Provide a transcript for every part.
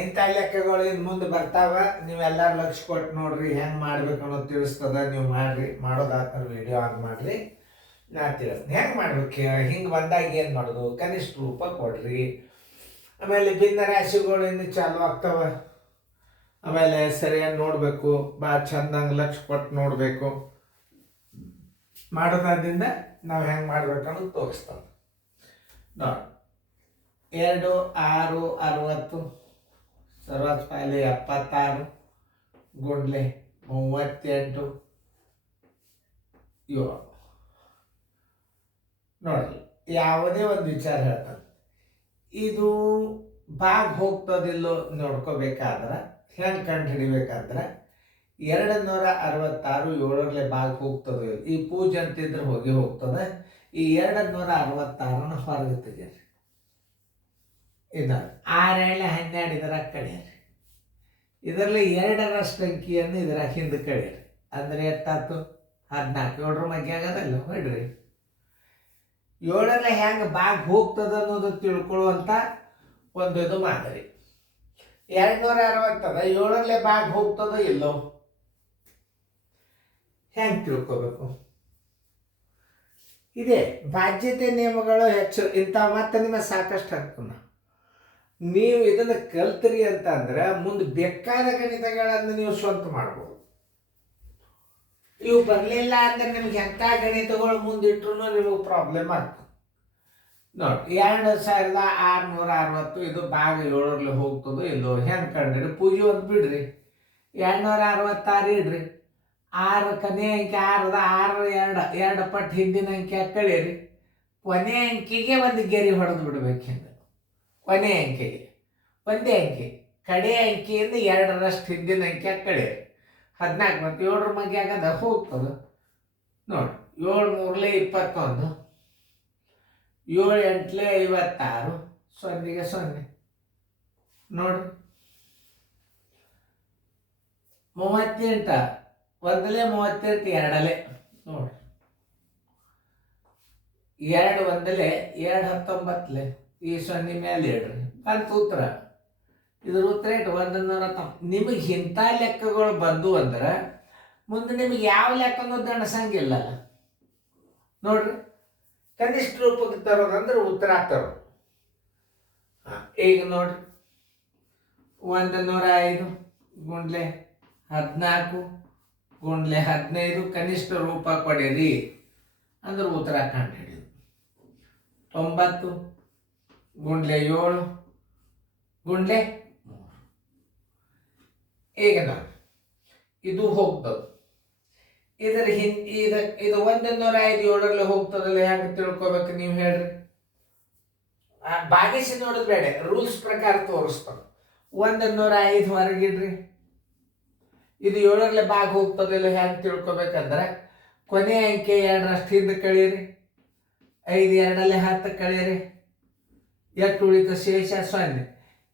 ಇಂಥ ಲೆಕ್ಕಗಳು ಇನ್ನು ಮುಂದೆ ಬರ್ತಾವ. ನೀವೆಲ್ಲರೂ ಲಕ್ಷ ಕೊಟ್ಟು ನೋಡ್ರಿ, ಹೆಂಗೆ ಮಾಡ್ಬೇಕು ಅನ್ನೋದು ತಿಳಿಸ್ತದ. ನೀವು ಮಾಡ್ರಿ, ಮಾಡೋದಾತ ವಿಡಿಯೋ ಆನ್ ಮಾಡ್ರಿ, ನಾ ತಿಳಿಸ್ತೀನಿ ಹೆಂಗೆ ಮಾಡ್ಬೇಕು. ಹಿಂಗೆ ಬಂದಾಗ ಏನು ಮಾಡೋದು, ಕನಿಷ್ಠ ರೂಪ ಕೊಡ್ರಿ. ಆಮೇಲೆ ಭಿನ್ನ ರಾಶಿಗಳು ಇನ್ನು ಚಾಲು ಆಗ್ತಾವ. ಆಮೇಲೆ ಸರಿಯಾಗಿ ನೋಡಬೇಕು, ಭಾಳ ಚಂದಂಗೆ ಲಕ್ಷ ಕೊಟ್ಟು ನೋಡಬೇಕು. ಮಾಡೋದ್ರಿಂದ ನಾವು ಹೆಂಗೆ ಮಾಡ್ಬೇಕು ಅನ್ನೋದು ತೋರಿಸ್ತಾವೆ ನೋಡಿ. 2, 6, 60 ಸರ್ವತ್ ಪಾಲಿ 76 ಗುಂಡ್ಲೆ 38 7 ನೋಡ್ರಿ. ಯಾವುದೇ ಒಂದು ವಿಚಾರ ಹೇಳ್ತಾನೆ, ಇದು ಬಾಗ್ ಹೋಗ್ತದಿಲ್ಲೋ ನೋಡ್ಕೋಬೇಕಾದ್ರೆ ಹೆಂಗೆ ಕಂಡು ಹಿಡಿಬೇಕಂದ್ರೆ 266 7ರಲ್ಲಿ ಬಾಗ್ ಹೋಗ್ತದೆ. ಈ ಪೂಜೆ ಅಂತಿದ್ರೆ ಹೋಗ್ತದೆ. ಈ 266 ಹೊರಗೆ ತೆಗೀರಿ. ಇದು 6 12 ಇದರ ಕಳೆಯಿರಿ. ಇದರಲ್ಲಿ 2ರಷ್ಟು ಅಂಕಿಯನ್ನು ಇದರ ಹಿಂದೆ ಕಳೆಯಿರಿ. ಅಂದರೆ ಎಷ್ಟಾಯ್ತು? 14. 7ರ ಮಧ್ಯೆ ಆಗೋದಲ್ಲ, ಹೊಡ್ರಿ. 7ರಲ್ಲಿ ಹೆಂಗೆ ಬಾಗ್ ಹೋಗ್ತದ ಅನ್ನೋದು ತಿಳ್ಕೊಳ್ಳುವಂಥ ಒಂದು ಇದು ಮಾದರಿ. 260 7ರಲ್ಲೇ ಬಾಗ್ ಹೋಗ್ತದೋ ಇಲ್ಲೋ ಹೆಂಗೆ ತಿಳ್ಕೋಬೇಕು? ಇದೆ ಬಾಧ್ಯತೆ ನಿಯಮಗಳು ಹೆಚ್ಚು ಇಂಥ ಮತ್ತೆ ನಿಮ್ಮ ಸಾಕಷ್ಟು ಹಾಕೋಣ. ನೀವು ಇದನ್ನು ಕಲ್ತ್ರಿ ಅಂತ ಅಂದ್ರೆ ಮುಂದೆ ಬೇಕಾದ ಗಣಿತಗಳನ್ನು ನೀವು ಸ್ವಂತ ಮಾಡ್ಬೋದು. ಇವು ಬರಲಿಲ್ಲ ಅಂದ್ರೆ ನಿಮ್ಗೆ ಎಂಥ ಗಣಿತಗಳು ಮುಂದಿಟ್ರು ನಿಮಗೆ ಪ್ರಾಬ್ಲಮ್ ಆಗ್ತದೆ ನೋಡಿ. 2660 ಇದು ಭಾಗ 7ರಲ್ಲಿ ಹೋಗ್ತದೋ ಇಲ್ಲೋ ಹೆಂಗೆ ಕಂಡ್ರಿ? ಪೂಜೆ ಒಂದು ಬಿಡ್ರಿ, 266 ಇಡ್ರಿ. 6 ಕೊನೆ ಅಂಕಿ 6 ಪಟ್ಟು ಹಿಂದಿನ ಅಂಕಿ ಕಳೀರಿ. ಕೊನೆ ಅಂಕಿಗೆ ಒಂದು ಗೆರೆ ಹೊಡೆದು ಬಿಡ್ಬೇಕು. ಹಿಂದೆ ಕೊನೆ ಅಂಕಿಗೆ ಒಂದೇ ಅಂಕಿ, ಕಡೆ ಅಂಕಿಯಿಂದ 2ರಷ್ಟು ಹಿಂದಿನ ಅಂಕಿ ಕಳೀರಿ. 14 ಮತ್ತು 7ರ ಮಧ್ಯೆ ಆಗದ ಹೋಗ್ತದೆ ನೋಡಿ. 7 3 21, 7 8 56, 0ಗೆ 0 ನೋಡ್ರಿ. 38 1 38 2 ನೋಡ್ರಿ. 2 1 2 19 ಈ 0 ಮೇಲೆ ಇಡ್ರಿ. ಬಂತು ಉತ್ತರ. ಇದ್ರ ಉತ್ತರ ಇಟ್ಟು 190. ನಿಮಗೆ ಇಂಥ ಲೆಕ್ಕಗಳು ಬಂದು ಅಂದ್ರೆ ಮುಂದೆ ನಿಮಗೆ ಯಾವ ಲೆಕ್ಕನೂ ದಣಸಂಗಿಲ್ಲ ನೋಡ್ರಿ. ಕನಿಷ್ಠ ರೂಪಕ್ಕೆ ತರೋದಂದ್ರೆ ಉತ್ತರ ತರೋದು. ಈಗ ನೋಡ್ರಿ, 105 ಗುಂಡ್ಲೆ 14 ಗುಂಡ್ಲೆ 15 ಕನಿಷ್ಠ ರೂಪ ಕೊಡಿರಿ ಅಂದ್ರೆ ಉತ್ತರ ಕಂಡು ಹಿಡಿದು. 90 ಗುಂಡ್ಲೆ 7 ಗುಂಡ್ಲೆ 3. ಈಗ ನೋಡಿ, ಇದು ಹೋಗ್ತದೆ. ಇದರ ಇದು 105 7ರಲ್ಲಿ ಹೋಗ್ತದಲ್ಲ, ಹೆಂಗೆ ತಿಳ್ಕೊಬೇಕು ನೀವು ಹೇಳ್ರಿ? ಭಾಗಿಸಿ ನೋಡಿದ್ ಬೇಡ, ರೂಲ್ಸ್ ಪ್ರಕಾರ ತೋರಿಸ್ತಾರೆ. 105 ಹೊರಗಿಡ್ರಿ. ಇದು 7ರಲ್ಲಿ ಭಾಗ ಹೋಗ್ತದಿಲ್ಲ, ಹೆಂಗೆ ತಿಳ್ಕೊಬೇಕಂದ್ರೆ ಕೊನೆ ಅಂಕೆ 2ರಷ್ಟು ಹಿಂದೆ ಕಳೀರಿ. 5 2ರಲ್ಲಿ 10 ಕಳೀರಿ. ಎಷ್ಟು ಉಳಿತು? ಶೇಷ 0.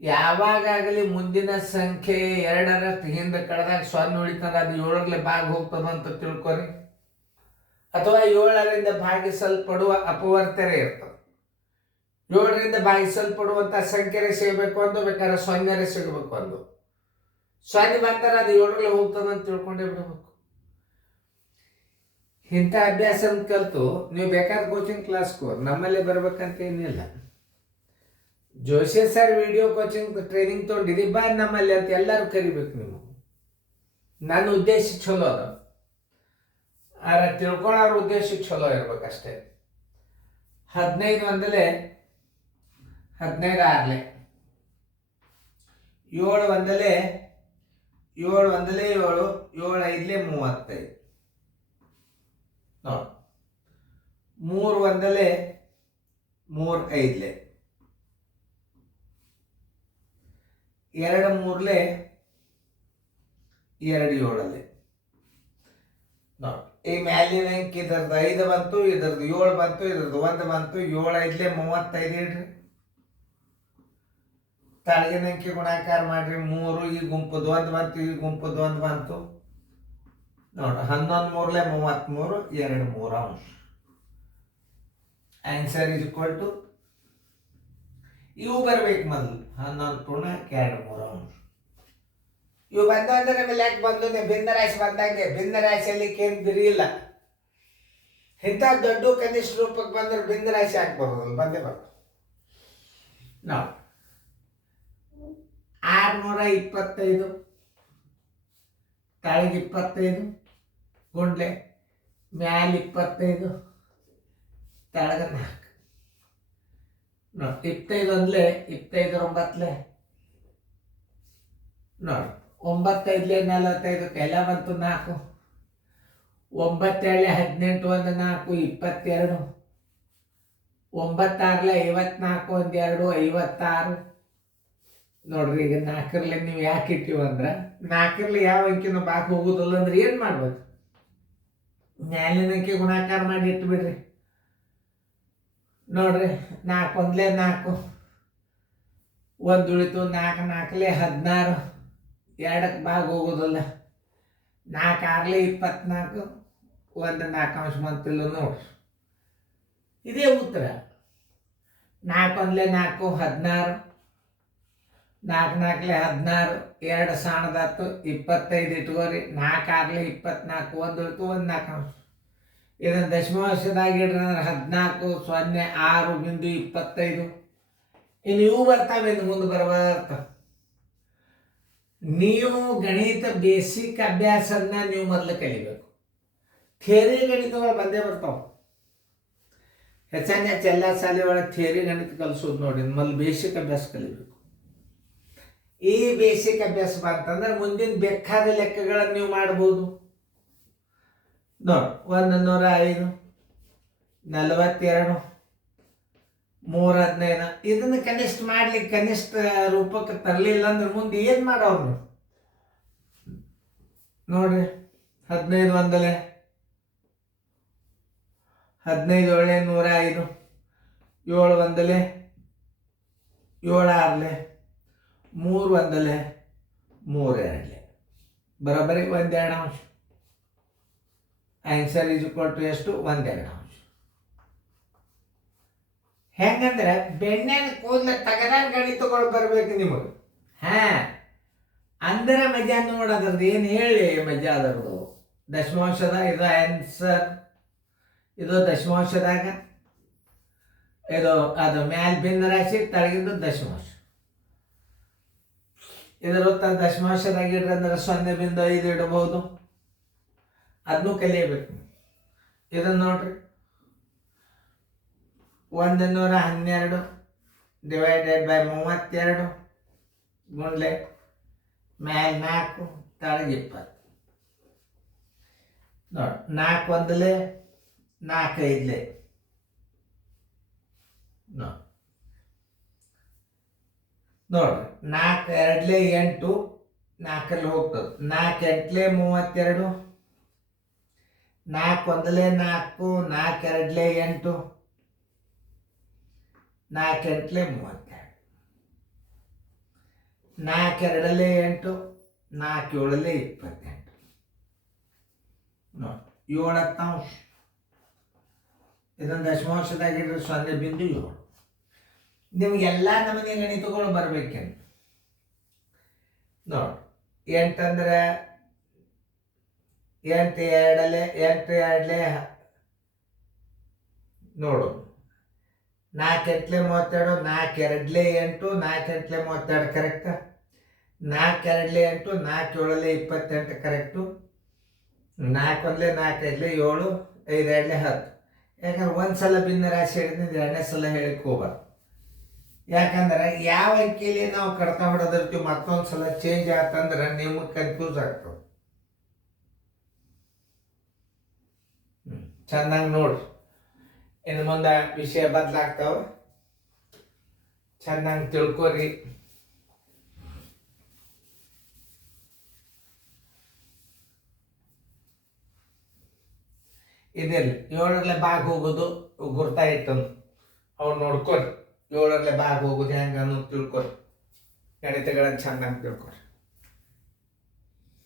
ಯಾವಾಗಲಿ ಮುಂದಿನ ಸಂಖ್ಯೆ 2ರಷ್ಟು ಹಿಂದೆ ಕಳೆದಾಗ 0 ಉಳಿತಂದ್ರೆ ಅದು 7ರಲ್ಲಿ ಭಾಗ ಹೋಗ್ತದಂತ ತಿಳ್ಕೊರಿ. ಅಥವಾ 7ರಿಂದ ಭಾಗಿಸಲ್ಪಡುವ ಅಪವರ್ತನೆ ಇರ್ತದೆ. 7ರಿಂದ ಭಾಗಿಸಲ್ಪಡುವಂಥ ಸಂಖ್ಯೆ ಸಿಗಬೇಕು ಅಂದು, ಬೇಕಾದ್ರೆ 0 ಸಿಗಬೇಕು ಅಂದು. 0 ಬಂದರೆ ಅದು 7ರಲ್ಲಿ ಹೋಗ್ತದಂತ ತಿಳ್ಕೊಂಡೇ ಬಿಡಬೇಕು. ಇಂಥ ಅಭ್ಯಾಸ ಕಲಿತು ನೀವು ಬೇಕಾದ ಕೋಚಿಂಗ್ ಕ್ಲಾಸ್ಗೂ ನಮ್ಮಲ್ಲೇ ಬರ್ಬೇಕಂತ ಏನಿಲ್ಲ. Joshi sir video coaching training ತೊಗೊಂಡಿದ್ದೀವಿ, ಬಾ ನಮ್ಮಲ್ಲಿ ಅಂತ ಎಲ್ಲರೂ ಕರಿಬೇಕು ನೀವು. ನನ್ನ ಉದ್ದೇಶ ಚಲೋ ಅದ, ಆದ್ರೆ ತಿಳ್ಕೊಳ್ಳೋರ ಉದ್ದೇಶ ಚಲೋ ಇರ್ಬೇಕಷ್ಟೇ. 15 1 15 6 7 1 7 1 7 7 5 35 ನೋಡಿ. 3 1 3 5 2 3 2 7 ನೋಡಿ. ಈ ಮ್ಯಾಲಿನ ಅಂಕಿ ಇದ್ರದ್ದು 5 ಬಂತು, ಇದ್ರದ್ದು 7 ಬಂತು, ಇದ್ರದ್ದು 1 ಬಂತು. 7 5 35 ಇಡ್ರಿ. ತಳಗಿನ ಅಂಕಿ ಗುಣಾಕಾರ ಮಾಡ್ರಿ. 3 ಈ ಗುಂಪದ್ದು 1 ಬಂತು, ಈ ಗುಂಪದ್ದು 1 ಬಂತು ನೋಡಿ. 11 3 33 2 3 ಅಂಶ. ಆನ್ಸರ್ ಇಸ್ ಈಕ್ವಲ್ ಟು ಇವು ಬರ್ಬೇಕು ಮೊದಲು 11 ಪೂರ್ಣಾಂಕ 2 3 ಅಂಶ. ಇವು ಬಂದು ಅಂದ್ರೆ ನಮ್ಮಲ್ಲಿ ಯಾಕೆ ಬಂದು ಭಿನ್ನ ರಾಶಿ ಬಂದಂಗೆ ಭಿನ್ನ ರಾಶಿಯಲ್ಲಿ ಏನು ಬಿರಿ ಇಲ್ಲ. ಇಂಥ ದೊಡ್ಡ ಕನಿಷ್ಠ ರೂಪಕ್ಕೆ ಬಂದ್ರೆ ಭಿನ್ನ ರಾಶಿ ಹಾಕ್ಬರೋದು ಬಂದೇ ಬರ್ತದೆ. ನಾವು 625 ತಾಳಿಗೆ 25 ಗುಂಡ್ಲೆ ಮ್ಯಾಲ 25 ತೆಳಗ 4 ನೋಡಿ 25 ಒಂದ್ಲೆ 25 9 ನೋಡಿ 9 5 45 ಎಲ್ಲ ಬಂತು 4 9 7 18 1 4 22 9 6 54 1 2 56 ನೋಡ್ರಿ. ಈಗ 4ರಲ್ಲಿ ನೀವು ಯಾಕೆ ಇಟ್ಟಿವಂದ್ರೆ 4ರಲ್ಲಿ ಯಾವ ಅಂಕಿನೂ ಬಾಕಿ ಹೋಗುದಿಲ್ಲ ಅಂದ್ರೆ ಏನು ಮಾಡ್ಬೋದು, ಮ್ಯಾಲಿನ ಅಂಕಿ ಗುಣಾಕಾರ ಮಾಡಿ ಇಟ್ಬಿಡ್ರಿ. ನೋಡ್ರಿ 4 1 4 1 ಉಳಿತು 4 4 16 2ಕ್ಕೆ ಭಾಗ ಹೋಗೋದಿಲ್ಲ. 4 6 24 1 4 ಅಂಶ ಬಂತಿಲ್ಲ ನೋಡ್ರಿ. ಇದೇ ಉತ್ತರ. 4 1 4 16 4 4 16 2 ಸಣ್ಣದಾತು 25 ಇಟ್ಕೋರಿ. 4 6 24 1 ಉಳಿತು 1 4 ಅಂಶ. ಇದನ್ನು ದಶಮಾಂಶದಾಗ ಇಡ್ರಿ ಅಂದ್ರೆ 14 0 6 ಬಿಂದು 25. ಇನ್ನು ಇವು ಬರ್ತಾವೆ, ಇನ್ನು ಮುಂದೆ ಬರ್ತಾವೆ. ನೀವು ಗಣಿತ ಬೇಸಿಕ್ ಅಭ್ಯಾಸನ ನೀವು ಮೊದಲು ಕಲಿಬೇಕು. ಥಿಯರಿ ಗಣಿತಗಳು ಬಂದೇ ಬರ್ತಾವೆ. ಹೆಚ್ಚಾನ ಹೆಚ್ಚು ಎಲ್ಲ ಶಾಲೆ ಒಳಗೆ ಥಿಯರಿ ಗಣಿತ ಕಲಿಸೋದು ನೋಡಿ. ಮೊದಲು ಬೇಸಿಕ್ ಅಭ್ಯಾಸ ಕಲಿಬೇಕು. ಈ ಬೇಸಿಕ್ ಅಭ್ಯಾಸ ಬಂತಂದ್ರೆ ಮುಂದಿನ ಬೇಕಾದ ಲೆಕ್ಕಗಳನ್ನು ನೀವು ಮಾಡ್ಬೋದು. ನೋಡಿ 105 42 315 ಇದನ್ನು ಕನಿಷ್ಠ ಮಾಡ್ಲಿಕ್ಕೆ ಕನಿಷ್ಠ ರೂಪಕ್ಕೆ ತರಲಿಲ್ಲ ಅಂದ್ರೆ ಮುಂದೆ ಏನು ಮಾಡೋರು ನೋಡ್ರಿ. 15 1 15 7 105 7 1 7 6 3 1 3 2 ಬರೋಬ್ಬರಿ 1 2 ಅಂಶ. ಆನ್ಸರ್ ಈಸ್ ಈಕ್ವಲ್ ಟು ಎಷ್ಟು 1 2 ಅಂಶ. ಹೆಂಗಂದ್ರೆ ಬೆಣ್ಣೆನ ಕೂದಲ ತಗದಾಗ ಗಣಿತಗಳು ಬರ್ಬೇಕು ನಿಮಗೆ. ಅಂದ್ರೆ ಮಜಾ ನೋಡೋದ್ರದ್ದು ಏನು ಹೇಳಿ ಮಜಾ ಅದರದು. ದಶಮಾಂಶದ ಇದು ಆನ್ಸರ್, ಇದು ದಶಮಾಂಶದಾಗ, ಇದು ಅದು ಮ್ಯಾಲ ಭಿನ್ನ ರಾಶಿ ತಳಗಿದ್ದು ದಶಮಾಂಶ. ಇದರ ಉತ್ತರ ದಶಮಾಂಶದಾಗ ಇಡ್ರಿ ಅಂದ್ರೆ 0.5 ಇಡಬಹುದು. ಅದನ್ನು ಕಲಿಯಬೇಕು. ಇದನ್ನು ನೋಡ್ರಿ 112 ಡಿವೈಡೆಡ್ ಬೈ 32 ಗುಂಡ್ಲೆ ಮ್ಯಾಲ 4 ತಳಗೆ 20. ನೋಡಿ 4 1 4 5 ನೋಡ್ರಿ 4 2 8 4ರಲ್ಲಿ ಹೋಗ್ತದೆ. 4 8 32 4 1 4 4 2 8 4 8 32 4 2 8 4 7 28 ನೋಡಿ 7 ಅಂಶ. ಇದನ್ನು ದಶಮಾಂಶದಾಗಿಡ್ರಿ 0.7. ನಿಮಗೆಲ್ಲ ನಮೂನೆ ಗಣಿತಗಳು ಬರ್ಬೇಕೇನು ನೋಡಿ. 8 ಅಂದ್ರೆ 8 2 8 2 ನೋಡು 4 8 32 4 2 8 4 8 32 ಕರೆಕ್ಟ್. 4 2 8 4 7 28 ಕರೆಕ್ಟು. 4 1 4 5 7 5 2 10. ಯಾಕಂದ್ರೆ ಒಂದ್ಸಲ ಭಿನ್ನ ರಾಶಿ ಹೇಳಿದ್ರೆ 2ನೇ ಸಲ ಹೇಳಿಕ್ಕೆ ಹೋಗ್ಬಾರ್ದು. ಯಾಕಂದ್ರೆ ಯಾವ ಅಂಕಿಯಲ್ಲಿ ನಾವು ಕಡ್ತಾ ಹೊಡೆದಿರ್ತೀವಿ ಮತ್ತೊಂದು ಸಲ ಚೇಂಜ್ ಆತಂದ್ರೆ ನಿಮಗೆ ಕನ್ಫ್ಯೂಸ್ ಆಗ್ತದೆ. ಚೆನ್ನಾಗಿ ನೋಡ್ರಿ. ಇನ್ನು ಮುಂದೆ ವಿಷಯ ಬದಲಾಗ್ತಾವ, ಚೆನ್ನಾಗಿ ತಿಳ್ಕೊರಿ. ಇದಿಲ್ಲ 7ರಲ್ಲಿ ಭಾಗ ಹೋಗೋದು ಗುರ್ತಾ ಇಟ್ಟನು ಅವ್ರು ನೋಡ್ಕೊರಿ. 7ರಲ್ಲಿ ಭಾಗ ಹೋಗೋದು ಹೆಂಗೆ ಅನ್ನೋದು ತಿಳ್ಕೊರಿ. ಗಣಿತಗಳನ್ನು ಚೆನ್ನಾಗಿ ತಿಳ್ಕೊರಿ.